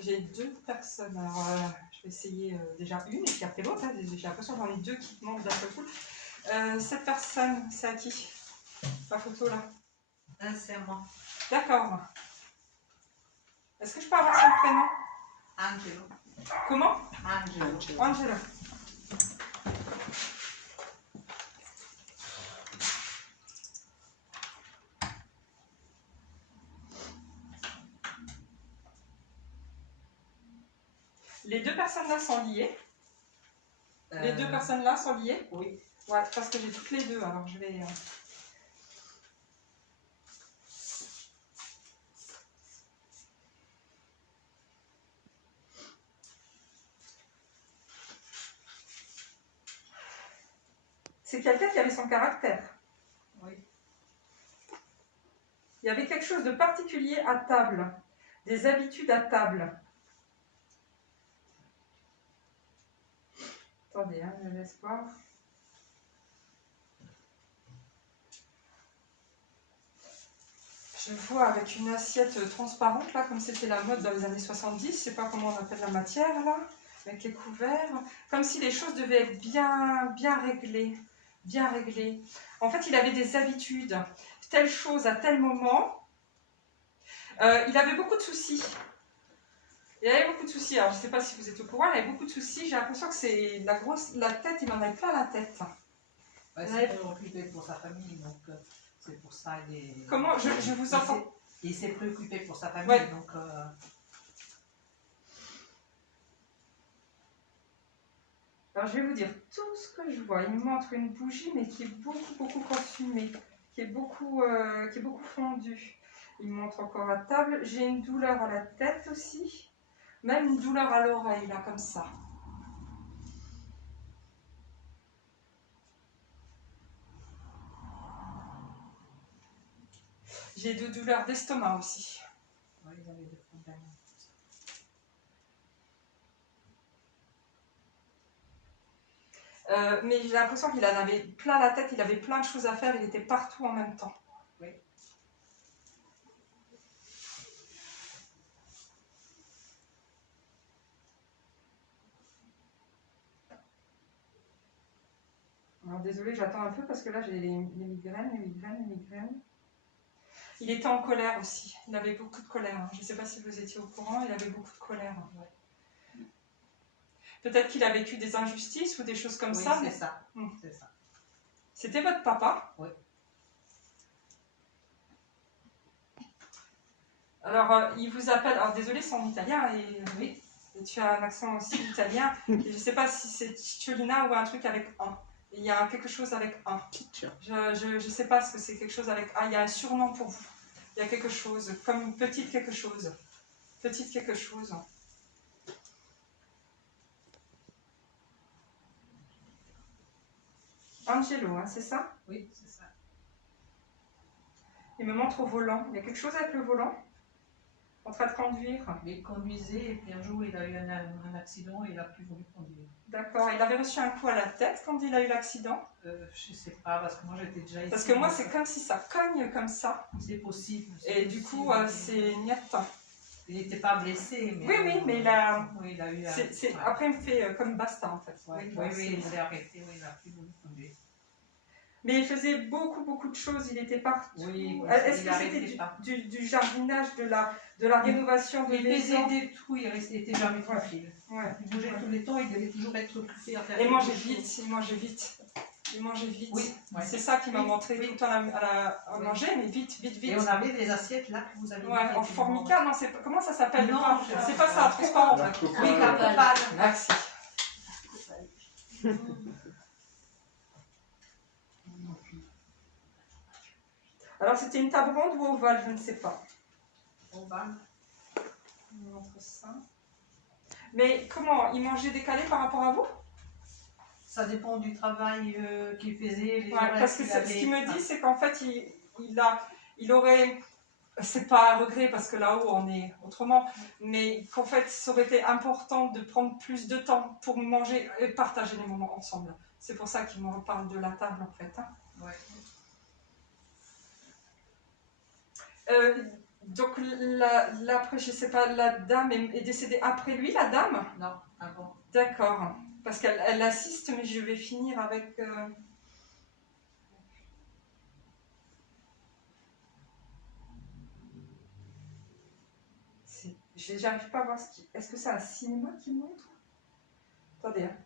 J'ai 2 personnes. Alors, je vais essayer déjà une et puis après l'autre. Hein. J'ai l'impression que j'en ai 2 qui montent d'un seul coup. Cette personne, c'est à qui? La photo là? C'est à moi. D'accord. Est-ce que je peux avoir son prénom? Angelo. Comment? Angelo. Angelo. Les 2 personnes là sont liées. Les 2 personnes là sont liées? Oui. Ouais, parce que j'ai toutes les 2, alors je vais... C'est quelqu'un qui avait son caractère. Oui. Il y avait quelque chose de particulier à table, des habitudes à table. Attendez, hein, je laisse voir. Je vois avec une assiette transparente, là, comme c'était la mode dans les années 70, je ne sais pas comment on appelle la matière, là, avec les couverts, comme si les choses devaient être bien réglées, bien réglées. En fait, il avait des habitudes, telle chose à tel moment. Il avait beaucoup de soucis. Il avait beaucoup de soucis. Alors, je ne sais pas si vous êtes au courant, il avait beaucoup de soucis. J'ai l'impression que c'est la tête, il en avait plein la tête. Ouais, c'est préoccupé pour sa famille, donc c'est pour ça il est... Comment je vous entends? Il s'est préoccupé pour sa famille, ouais. Donc... Alors, je vais vous dire tout ce que je vois. Il me montre une bougie, mais qui est beaucoup consumée, qui est beaucoup fondue. Il me montre encore à table. J'ai une douleur à la tête aussi. Même une douleur à l'oreille, là, comme ça. J'ai de douleurs d'estomac aussi. Oui, ils avaient des problèmes. Mais j'ai l'impression qu'il en avait plein la tête, il avait plein de choses à faire, il était partout en même temps. Oui. Alors désolée, j'attends un peu parce que là j'ai les migraines. Il était en colère aussi, il avait beaucoup de colère. Hein. Je ne sais pas si vous étiez au courant, il avait beaucoup de colère. Ouais. Peut-être qu'il a vécu des injustices ou des choses comme ça. Oui, c'est ça. C'est ça. C'était votre papa? Oui. Alors, il vous appelle, alors désolé, c'est en italien, oui. Et tu as un accent aussi italien. Et je ne sais pas si c'est Cicciolina ou un truc avec un. Il y a quelque chose avec un. Je ne sais pas ce que c'est quelque chose avec un. Il y a un surnom pour vous. Il y a quelque chose, comme petite quelque chose. Petite quelque chose. Angelo, hein, c'est ça? Oui, c'est ça. Il me montre au volant. Il y a quelque chose avec le volant? En train de conduire? Il conduisait et puis un jour il a eu un accident et il n'a plus voulu conduire. D'accord. Il avait reçu un coup à la tête quand il a eu l'accident? Je ne sais pas, parce que moi j'étais déjà ici. Parce que moi c'est comme si ça cogne comme ça. C'est possible. Et du coup c'est niette. Il n'était pas blessé. Mais oui, mais il a... Oui, il a eu Après il me fait comme basta en fait. Ouais. Oui, il s'est arrêté, il n'a plus voulu conduire. Mais il faisait beaucoup de choses, il était partout. Oui, est-ce que c'était du jardinage, de la rénovation de il faisait des trous, il était jamais tranquille. Ouais. Il bougeait tous les temps, il devait toujours être occupé à faire. Il mangeait vite. Oui, ouais. C'est ça qui m'a montré tout le temps à manger, mais vite. Et on avait des assiettes là que vous avez ouais, en formica, non, comment ça s'appelle? Non, c'est pas ça, transparent. Oui, la merci. Alors, c'était une table ronde ou ovale, je ne sais pas. Ovale. Entre ça. Mais comment? Il mangeait décalé par rapport à vous? Ça dépend du travail qu'il faisait. Parce que ce qu'il me dit, c'est qu'en fait, il aurait... C'est pas un regret parce que là-haut, on est autrement. Mais qu'en fait, ça aurait été important de prendre plus de temps pour manger et partager les moments ensemble. C'est pour ça qu'il me reparle de la table, en fait. Hein. Ouais. Donc là, après, je sais pas, la dame est décédée après lui, la dame? Non, avant. D'accord. Parce qu'elle assiste, mais je vais finir avec... J'arrive pas à voir ce qui... Est-ce que c'est un cinéma qui montre? Attendez, hein,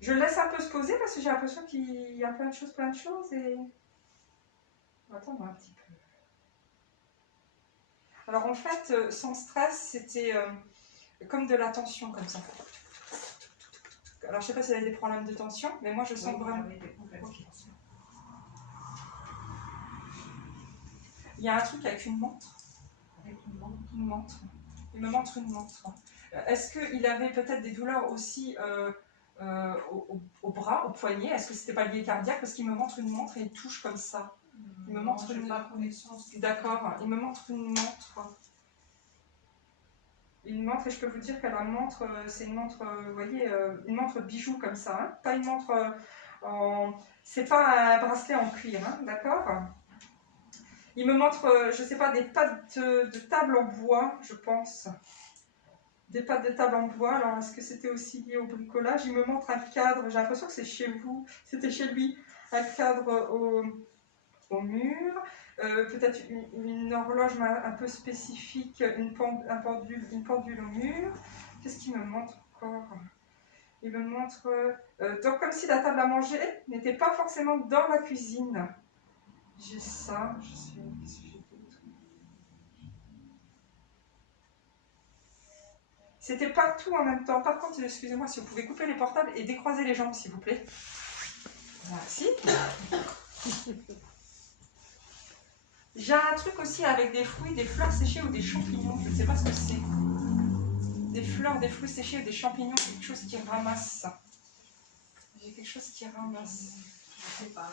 je le laisse un peu se poser parce que j'ai l'impression qu'il y a plein de choses et... On va attendre un petit peu. Alors en fait, sans stress, c'était comme de la tension comme ça. Alors je sais pas s'il y a des problèmes de tension, mais moi je sens vraiment... Okay. Il y a un truc avec une montre. Une montre. Il me montre une montre. Est-ce qu'il avait peut-être des douleurs aussi au bras, au poignet? Est-ce que c'était pas lié cardiaque? Parce qu'il me montre une montre et il touche comme ça. Il me montre une... D'accord, il me montre une montre. Une montre, et je peux vous dire que la montre, c'est une montre, vous voyez, une montre bijou comme ça. Hein, pas une montre en... C'est pas un bracelet en cuir, hein, d'accord? Il me montre, je sais pas, des pattes de table en bois, je pense. Des pattes de table en bois. Alors, est-ce que c'était aussi lié au bricolage? Il me montre un cadre, j'ai l'impression que c'est chez vous, c'était chez lui, un cadre au mur. Peut-être une horloge un peu spécifique, une pendule au mur. Qu'est-ce qu'il me montre encore? Il me montre... donc, comme si la table à manger n'était pas forcément dans la cuisine. J'ai ça, je sais... C'était partout en même temps. Par contre, excusez-moi, si vous pouvez couper les portables et décroiser les jambes, s'il vous plaît. Merci. J'ai un truc aussi avec des fruits, des fleurs séchées ou des champignons. Je ne sais pas ce que c'est. Des fleurs, des fruits séchés ou des champignons, quelque chose qui ramasse. J'ai quelque chose qui ramasse. Je ne sais pas.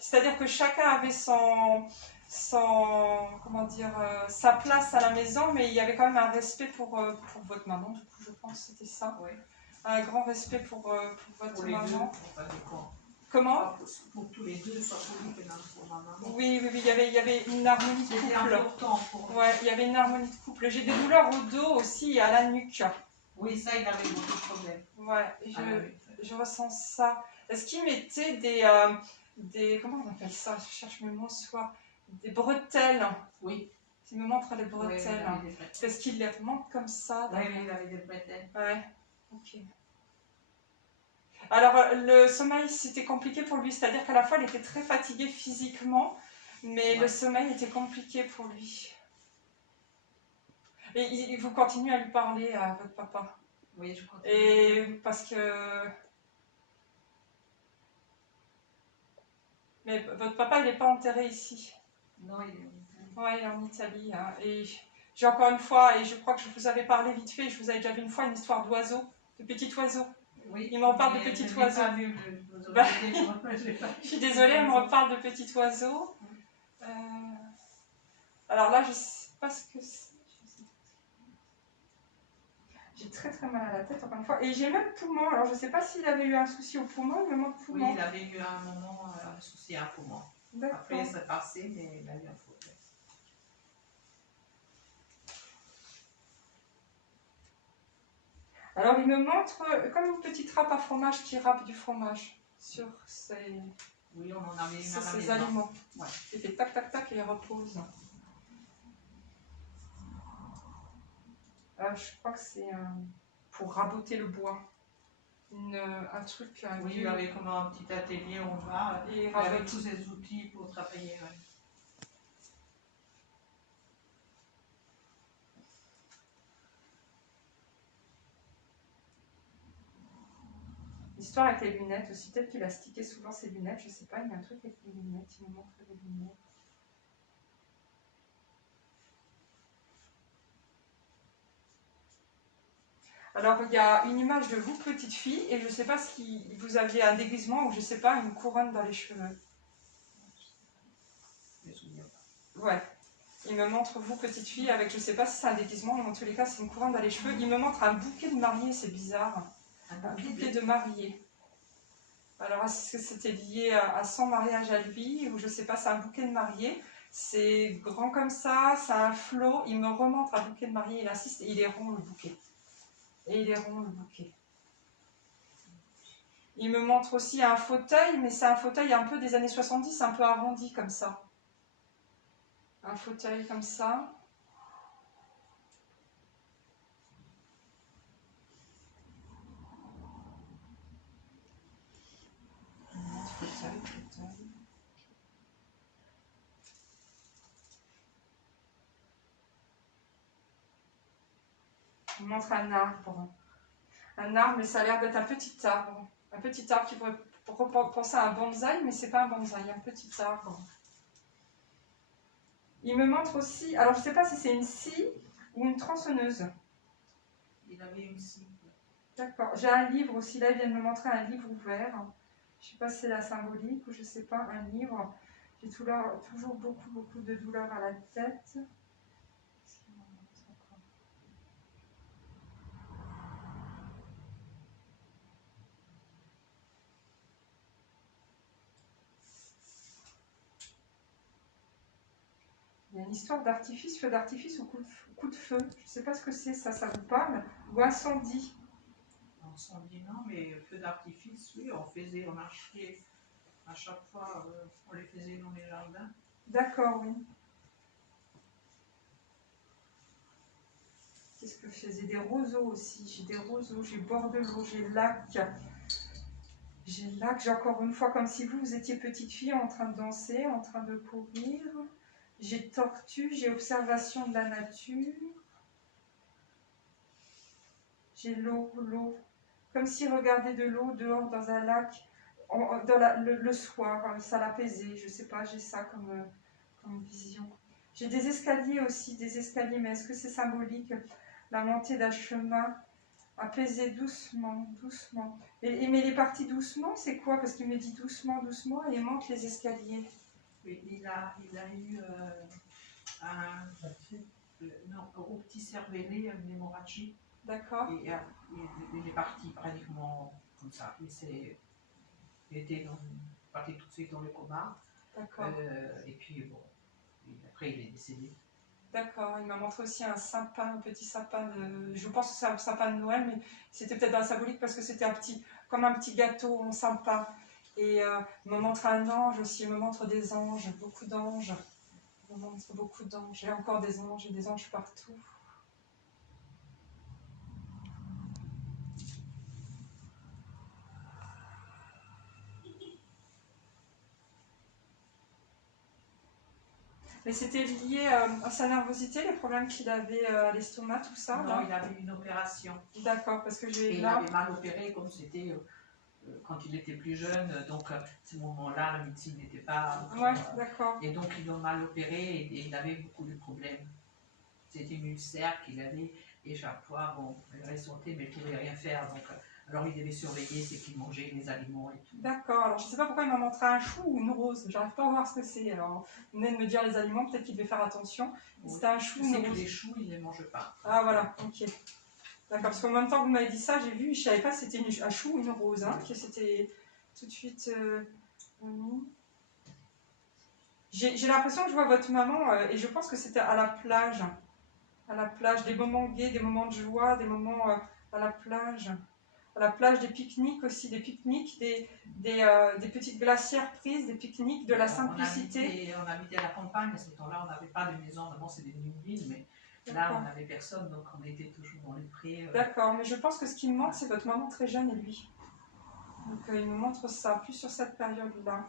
C'est-à-dire que chacun avait comment dire, sa place à la maison, mais il y avait quand même un respect pour votre maman. Du coup, je pense que c'était ça. Oui. Un grand respect pour votre maman. Comment? Pour tous les deux, soit pour lui que pour ma maman. Oui, il y avait une harmonie de couple. C'était important pour ouais, il y avait une harmonie de couple. J'ai des douleurs au dos aussi et à la nuque. Oui, ça, il avait beaucoup de problèmes. Ouais, je ressens ça. Est-ce qu'il mettait des... Comment on appelle ça? Je cherche mes mots, soit... Des bretelles. Oui. Il me montre les bretelles. Oui, est-ce qu'il les remonte comme ça? Oui, il avait des bretelles. Ouais, ok. Alors, le sommeil, c'était compliqué pour lui. C'est-à-dire qu'à la fois, il était très fatigué physiquement, mais le sommeil était compliqué pour lui. Et vous continuez à lui parler à votre papa? Oui, je continue. Et parce que... Mais votre papa, il n'est pas enterré ici? Non, il est en Italie. Oui, il est en Italie. Hein. Et j'ai encore une fois, et je crois que je vous avais parlé vite fait, je vous avais déjà vu une fois une histoire d'oiseau, de petit oiseau. Oui, il m'en parle de petit oiseau. Je suis désolée, elle me reparle de petit oiseau. Alors là, je ne sais pas ce que c'est. J'ai très très mal à la tête encore une fois. Et j'ai même poumon. Alors je ne sais pas s'il avait eu un souci au poumon, il me manque poumon. Oui, il avait eu un moment un souci à poumon. Après, c'est passé, mais il a eu un problème. Alors il me montre comme une petite râpe à fromage qui râpe du fromage sur ses, oui, on en avait sur ses aliments. Ouais. Il fait tac tac tac et il repose. Je crois que c'est pour raboter le bois. Un truc. Oui, il avait comme un petit atelier, on va, et avec tous ses outils pour travailler. Ouais. L'histoire avec les lunettes aussi, peut-être qu'il a stické souvent ses lunettes, je sais pas, il y a un truc avec les lunettes, il me montre les lunettes. Alors il y a une image de vous, petite fille, et je ne sais pas si vous aviez un déguisement ou je ne sais pas, une couronne dans les cheveux. Ouais. Il me montre vous, petite fille, avec je ne sais pas si c'est un déguisement, mais en tous les cas c'est une couronne dans les cheveux. Il me montre un bouquet de mariée, c'est bizarre. Un bouquet de mariée. Alors, est-ce que c'était lié à son mariage à lui, ou je sais pas, c'est un bouquet de mariée. C'est grand comme ça, c'est un flot. Il me remonte un bouquet de mariée, il insiste, et il est rond le bouquet. Et il est rond le bouquet. Il me montre aussi un fauteuil, mais c'est un fauteuil un peu des années 70, un peu arrondi comme ça. Un fauteuil comme ça. Fauteuil, fauteuil. Il me montre un arbre. Un arbre, mais ça a l'air d'être un petit arbre. Un petit arbre qui pourrait penser à un bonsaï, mais c'est pas un bonsaï, un petit arbre. Il me montre aussi, alors je ne sais pas si c'est une scie ou une tronçonneuse. Il avait une scie. D'accord. J'ai un livre aussi, là il vient de me montrer un livre ouvert. Je ne sais pas si c'est la symbolique ou je ne sais pas, un livre. J'ai toujours beaucoup de douleur à la tête. Il y a une histoire d'artifice, feu d'artifice ou coup de feu. Je ne sais pas ce que c'est, ça vous parle. Ou incendie. Incendie, non, mais feu d'artifice, oui, on marchait à chaque fois, on les faisait dans les jardins. D'accord, oui. Qu'est-ce que je faisais? Des roseaux aussi. J'ai des roseaux, j'ai bord de l'eau, j'ai lac. J'ai lac, j'ai encore une fois comme si vous étiez petite fille en train de danser, en train de courir. J'ai tortue, j'ai observation de la nature. J'ai l'eau. Comme si regarder de l'eau dehors dans un lac le soir, ça l'apaisait. Je sais pas, j'ai ça comme vision. J'ai des escaliers aussi, mais est-ce que c'est symbolique? La montée d'un chemin apaisé doucement. Mais il est parti doucement, c'est quoi? Parce qu'il me dit doucement, et il monte les escaliers. Oui, il a eu au petit cervelet, un hémorragie. D'accord. Et il est parti pratiquement comme ça. Il était parti tout de suite dans le coma. D'accord. Et puis bon, après il est décédé. D'accord, il m'a montré aussi un petit sapin je pense que c'est un sapin de Noël, mais c'était peut-être un symbolique parce que c'était comme un petit gâteau en sapin. Et il me montre un ange aussi, il me montre des anges, beaucoup d'anges. Il me montre beaucoup d'anges, et encore des anges, et des anges partout. Mais c'était lié à sa nervosité, les problèmes qu'il avait à l'estomac, tout ça? Non, il avait une opération. D'accord, parce que j'ai il avait mal opéré comme c'était quand il était plus jeune, donc à ce moment-là, la médecine n'était pas... Ouais, d'accord. Et donc ils l'ont mal opéré et il avait beaucoup de problèmes. C'était une ulcère qu'il avait et chaque fois, bon, elle avait sauté mais elle ne pouvait rien faire. Donc, alors il devait surveiller ce qu'il mangeait, les aliments et tout. D'accord, alors je ne sais pas pourquoi il m'a montré un chou ou une rose, j'arrive pas à voir ce que c'est. Alors, vous venez de me dire les aliments, peut-être qu'il devait faire attention. Oui. C'était un chou ou une rose. C'est que les choux, il ne les mange pas. Ah voilà, ok. D'accord, parce qu'en même temps que vous m'avez dit ça, j'ai vu, je ne savais pas si c'était un chou ou une rose, hein, que c'était tout de suite... J'ai l'impression que je vois votre maman, et je pense que c'était à la plage. À la plage, des moments gays, des moments de joie, des moments à la plage. À la plage, des pique-niques aussi, des pique-niques, des petites glacières prises, des pique-niques, de la simplicité. On habitait à la campagne, à ce temps-là, on n'avait pas de maison, avant c'était une ville, mais là on n'avait personne, donc on était toujours dans les prés. D'accord, mais je pense que ce qui me montre, c'est votre maman très jeune et lui. Donc il me montre ça, plus sur cette période-là.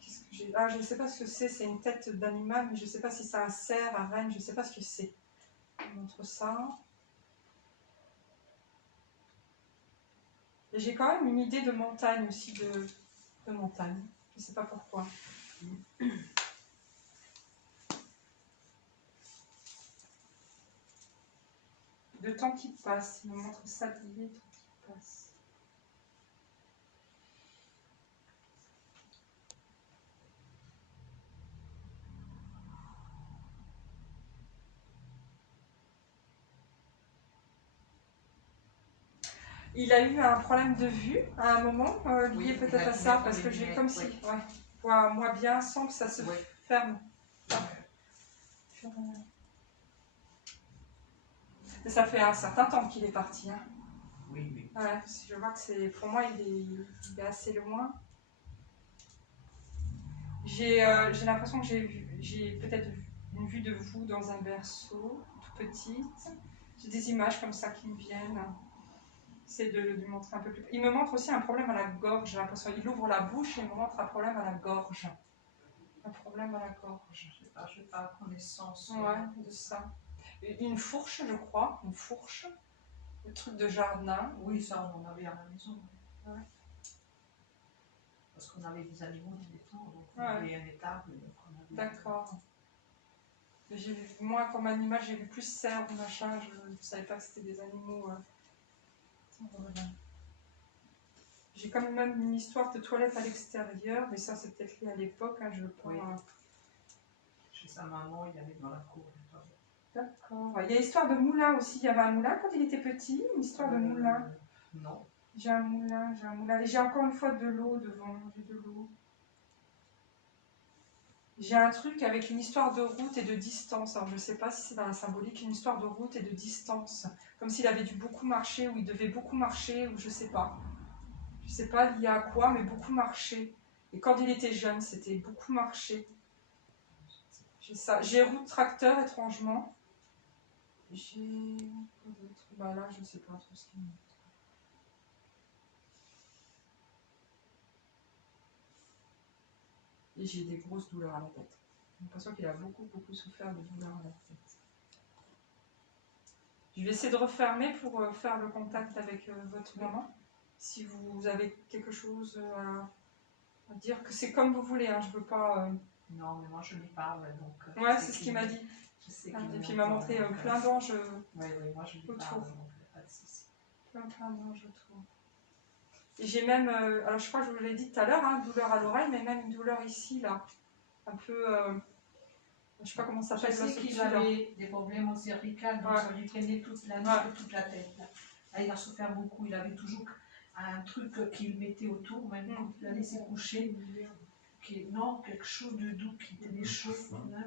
Qu'est-ce que j'ai? Ah, je ne sais pas ce que c'est une tête d'animal, mais je ne sais pas si c'est un cerf, un renne, je ne sais pas ce que c'est. Il me montre ça. Et j'ai quand même une idée de montagne aussi, de montagne. Je ne sais pas pourquoi. De temps qui passe, il me montre sablier, temps qui passe. il a eu un problème de vue à un moment, lié Oui, il peut-être a à dû ça, mettre parce des que j'ai lunettes, comme si, oui. ouais, voit moins bien sans que ça se Oui. ferme. Mais ça fait un certain temps qu'il est parti. Hein. Oui, oui. Ouais, parce que je vois que c'est, pour moi, il est assez loin. J'ai l'impression que j'ai peut-être une vue de vous dans un berceau, tout petite. J'ai des images comme ça qui me viennent. J'essaie de lui montrer un peu plus. Il me montre aussi un problème à la gorge, j'ai l'impression. Il ouvre la bouche et il me montre un problème à la gorge. Un problème à la gorge. Je n'ai pas connaissance. Ouais, de ça. Une fourche, je crois. Une fourche. Le truc de jardin. Oui, ça, on en avait à la maison. Ouais. Parce qu'on avait des animaux dans les temps, donc on Ouais. avait un étable. D'accord. J'ai vu, moi, comme animal, j'ai vu plus cerf, machin. Je ne savais pas que c'était des animaux. Voilà. J'ai quand même une histoire de toilette à l'extérieur, mais ça, c'est peut-être lié à l'époque, hein, je pense. Oui. Chez sa maman, il y avait dans la cour. D'accord. Il y a l'histoire de moulin aussi. Il y avait un moulin quand il était petit, une histoire de moulin. Non. J'ai un moulin, j'ai un moulin. Et j'ai encore une fois de l'eau devant. J'ai de l'eau. J'ai un truc avec une histoire de route et de distance. Alors, je ne sais pas si c'est dans la symbolique, une histoire de route et de distance. Comme s'il avait dû beaucoup marcher, ou il devait beaucoup marcher, ou je ne sais pas. Je ne sais pas lié à quoi, mais beaucoup marcher. Et quand il était jeune, c'était beaucoup marcher. J'ai ça. J'ai roue de tracteur, étrangement. J'ai... quoi d'autre? Bah là, je ne sais pas trop ce qu'il me montre. Et j'ai des grosses douleurs à la tête. J'ai l'impression qu'il a beaucoup souffert de douleurs à la tête. Je vais essayer de refermer pour faire le contact avec votre maman. Si vous avez quelque chose à dire, que c'est comme vous voulez, hein, je veux pas... Non, mais moi je lui parle, donc... Ouais, c'est ce qu'il m'a dit. Je sais Et qu'il puis il m'a montré plein d'anges oui, moi je lui autour. parle, donc pas de souci. Plein d'anges autour. Et j'ai même, alors je crois que je vous l'ai dit tout à l'heure, hein, douleur à l'oreille, mais même une douleur ici, là. Un peu, je sais pas comment ça Je s'appelle. sais qu'il avait des problèmes au cervical, donc ouais. ça lui traînait toute la nuit, ouais. toute la tête. Là. Là, il a souffert beaucoup, il avait toujours un truc qu'il mettait autour, même quand il la laissait coucher. Non, quelque chose de doux qui tenait chaud. Hein,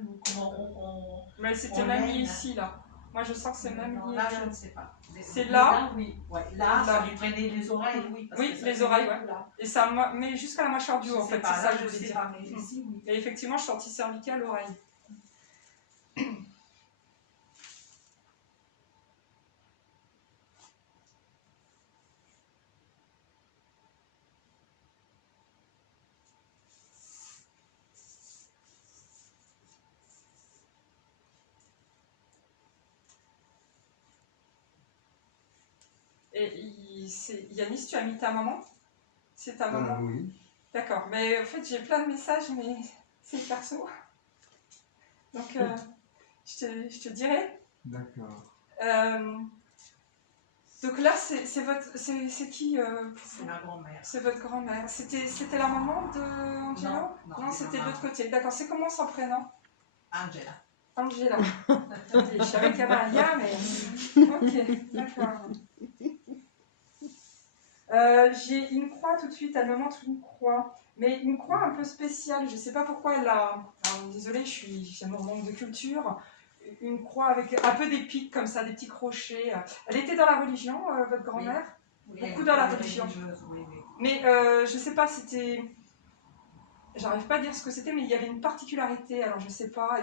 mais c'était même mis ici, là. Moi, je sens que c'est même mis. Là, je ne sais pas. C'est là. Oui. Ouais, là, ça lui prenait les oreilles, oui. Parce oui, que les oreilles, ouais. Et ça mais jusqu'à la mâchoire du haut, en fait. C'est ça que je voulais dire. Pas, mais ici, oui. Et effectivement, je sentis cervical, l'oreille. Et Yanis, tu as mis ta maman? C'est ta maman? Oui. D'accord, mais en fait j'ai plein de messages, mais c'est perso. Donc je te dirai. D'accord. Donc là, c'est qui C'est ma grand-mère. C'est votre grand-mère. C'était la maman de Angelo? Non, c'était de l'autre côté. D'accord, c'est comment son prénom? Angela. Angela. Je savais qu'il y avait un lien, mais... Ok, d'accord. J'ai une croix tout de suite, elle me montre une croix. Mais une croix un peu spéciale, je ne sais pas pourquoi elle a... Alors, désolée, j'ai mon manque de culture. Une croix avec un peu des pics comme ça, des petits crochets. Elle était dans la religion, votre grand-mère? Oui, beaucoup dans la religion. Oui. Mais je sais pas, c'était... J'arrive pas à dire ce que c'était, mais il y avait une particularité. Alors je sais pas,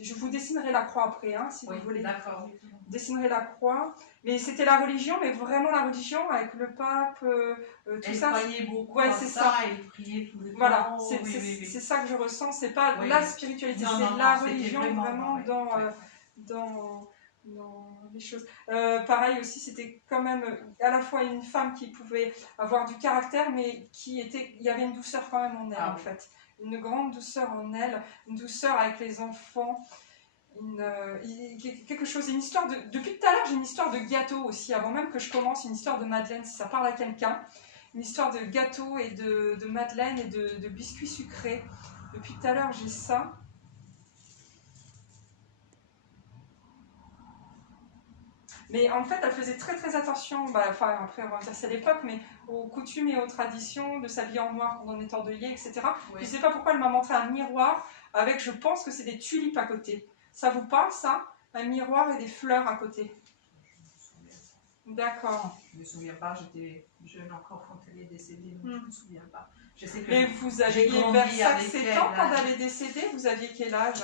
je vous dessinerai la croix après, hein, si vous voulez. D'accord. Dessinerai la croix. Mais c'était la religion, mais vraiment la religion, avec le pape, tout ça. Elle croyait beaucoup ouais, en c'est ça, elle priait tout le temps. Voilà, Oui. c'est ça que je ressens. C'est pas Oui. la spiritualité, c'est la religion vraiment dans les choses. Pareil aussi, c'était quand même à la fois une femme qui pouvait avoir du caractère, mais il y avait une douceur quand même en elle, en fait. Une grande douceur en elle, une douceur avec les enfants. Quelque chose, une histoire de... Depuis tout à l'heure, j'ai une histoire de gâteau aussi, avant même que je commence, une histoire de madeleine, si ça parle à quelqu'un. Une histoire de gâteau et de madeleine et de biscuits sucrés. Depuis tout à l'heure, j'ai ça. Mais en fait, elle faisait très très attention, enfin après on va dire c'est l'époque, mais aux coutumes et aux traditions, de s'habiller en noir quand on est endeuillé, etc. Oui. Je ne sais pas pourquoi elle m'a montré un miroir avec, je pense que c'est des tulipes à côté. Ça vous parle ça? Un miroir et des fleurs à côté. D'accord. Je ne me souviens pas, j'étais jeune encore quand elle est décédée, donc je ne me souviens pas. Je sais que Et vous aviez vers 5-7 ans quand elle est décédée, vous aviez quel âge?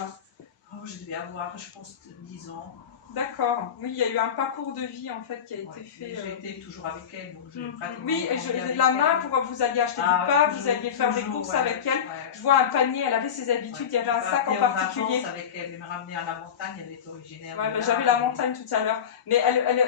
Oh, je devais avoir, je pense, 10 ans. D'accord. Oui, il y a eu un parcours de vie en fait qui a été fait. J'étais toujours avec elle, donc je pratiquement. Oui, la main pour vous alliez acheter du pain, vous alliez faire des courses avec elle. Ouais. Je vois un panier, elle avait ses habitudes, il y avait un sac en particulier. Avec elle, elle me ramenait à la montagne, elle est originaire. Ouais, j'avais la montagne tout à l'heure. Mais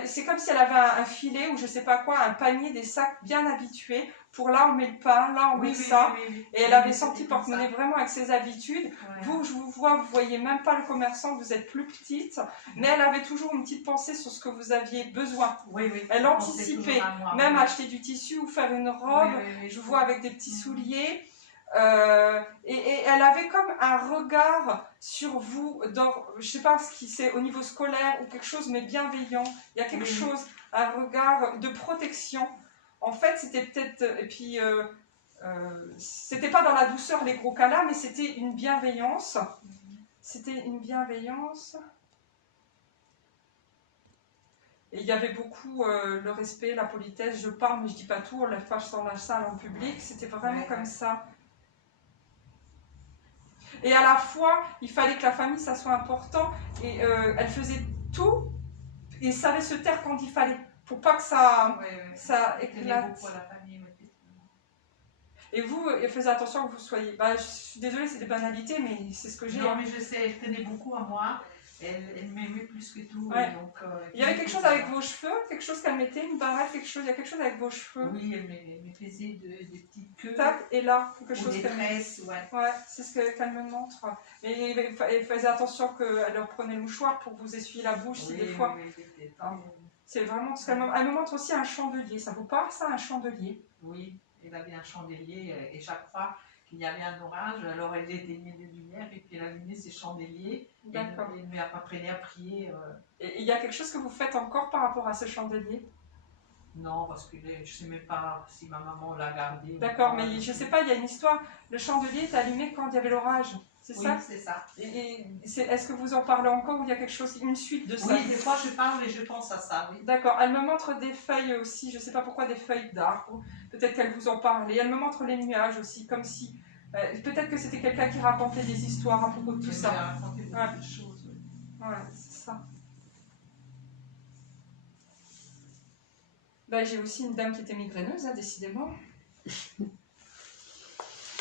c'est comme si elle avait un filet ou je sais pas quoi, un panier, des sacs bien habitués. Pour là on met le pain, là on met ça. Et elle avait son petit porte-monnaie vraiment avec ses habitudes. Ouais. Vous, je vous vois, vous voyez même pas le commerçant, vous êtes plus petite. Mais elle avait toujours une petite pensée sur ce que vous aviez besoin. Oui. Elle anticipait, même acheter du tissu ou faire une robe. Je vous vois avec des petits souliers. Et elle avait comme un regard sur vous, je sais pas ce qui c'est au niveau scolaire ou quelque chose, mais bienveillant. Il y a quelque chose, un regard de protection. En fait, c'était peut-être, et puis c'était pas dans la douceur les gros câlins, mais c'était une bienveillance. C'était une bienveillance. Et il y avait beaucoup le respect, la politesse. Je parle, mais je dis pas tout. On lève pas dans la salle en public. C'était vraiment comme ça. Et à la fois, il fallait que la famille, ça soit important. Et elle faisait tout et savait se taire quand il fallait. Pour pas que ça éclate. Et vous, faites attention que vous soyez... je suis désolée, c'est des banalités, mais c'est ce que j'ai. Non, mais je sais, elle tenait beaucoup à moi. Elle m'aimait plus que tout. Ouais. Donc, il y avait quelque chose avec vos cheveux, quelque chose qu'elle mettait, une barrette, quelque chose. Il y a quelque chose avec vos cheveux. Oui, elle me faisait des petites queues. Tac, et là, quelque chose qu'elle tresses, ouais, c'est ce qu'elle me montre. Mais elle faisait attention qu'elle leur prenait le mouchoir pour vous essuyer la bouche, si des fois. C'est vraiment ce qu'elle me montre aussi un chandelier. Ça vous parle, ça, un chandelier? Oui, elle avait un chandelier et chaque fois qu'il y avait un orage, alors elle éteignait les lumières et puis elle allumait ses chandeliers. D'accord. Et elle m'apprenait à prier. Et il y a quelque chose que vous faites encore par rapport à ce chandelier? Non, parce que je ne sais même pas si ma maman l'a gardé. D'accord, mais je ne sais pas, il y a une histoire. Le chandelier est allumé quand il y avait l'orage, c'est ça? Oui, c'est ça. Et est-ce que vous en parlez encore ou il y a quelque chose, une suite de ça? Oui, des fois je parle et je pense à ça, oui. D'accord, elle me montre des feuilles aussi, je ne sais pas pourquoi, des feuilles d'arbres. Peut-être qu'elle vous en parle. Et elle me montre les nuages aussi, comme si... peut-être que c'était quelqu'un qui racontait des histoires à propos de tout ça. Elle a raconté beaucoup de choses, oui. Ouais, c'est ça. J'ai aussi une dame qui était migraineuse, hein, décidément.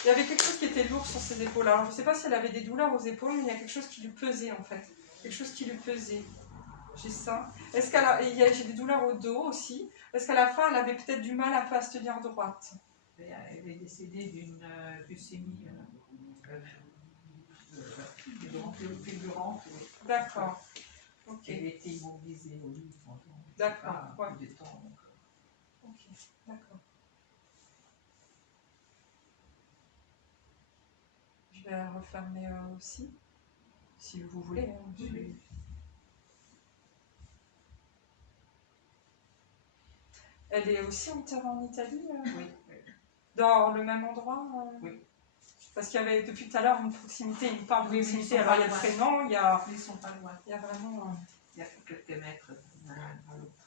Il y avait quelque chose qui était lourd sur ses épaules. Alors, je ne sais pas si elle avait des douleurs aux épaules, mais il y a quelque chose qui lui pesait, en fait. Quelque chose qui lui pesait. J'ai ça. Est-ce j'ai des douleurs au dos aussi. Est-ce qu'à la fin, elle avait peut-être du mal un peu à se tenir droite? Elle est décédée d'une leucémie fulgurante. D'accord. Ok. Elle était immobilisée au lit pendant beaucoup de temps. Ok, d'accord. Je vais refermer aussi, si vous voulez. Oui. Elle est aussi enterrée en Italie Oui. Dans le même endroit Oui. Parce qu'il y avait depuis tout à l'heure une proximité, une part de proximité. Alors il y a le prénom, Ils sont pas loin. Il y a vraiment... Il y a quelques mètres à l'autre.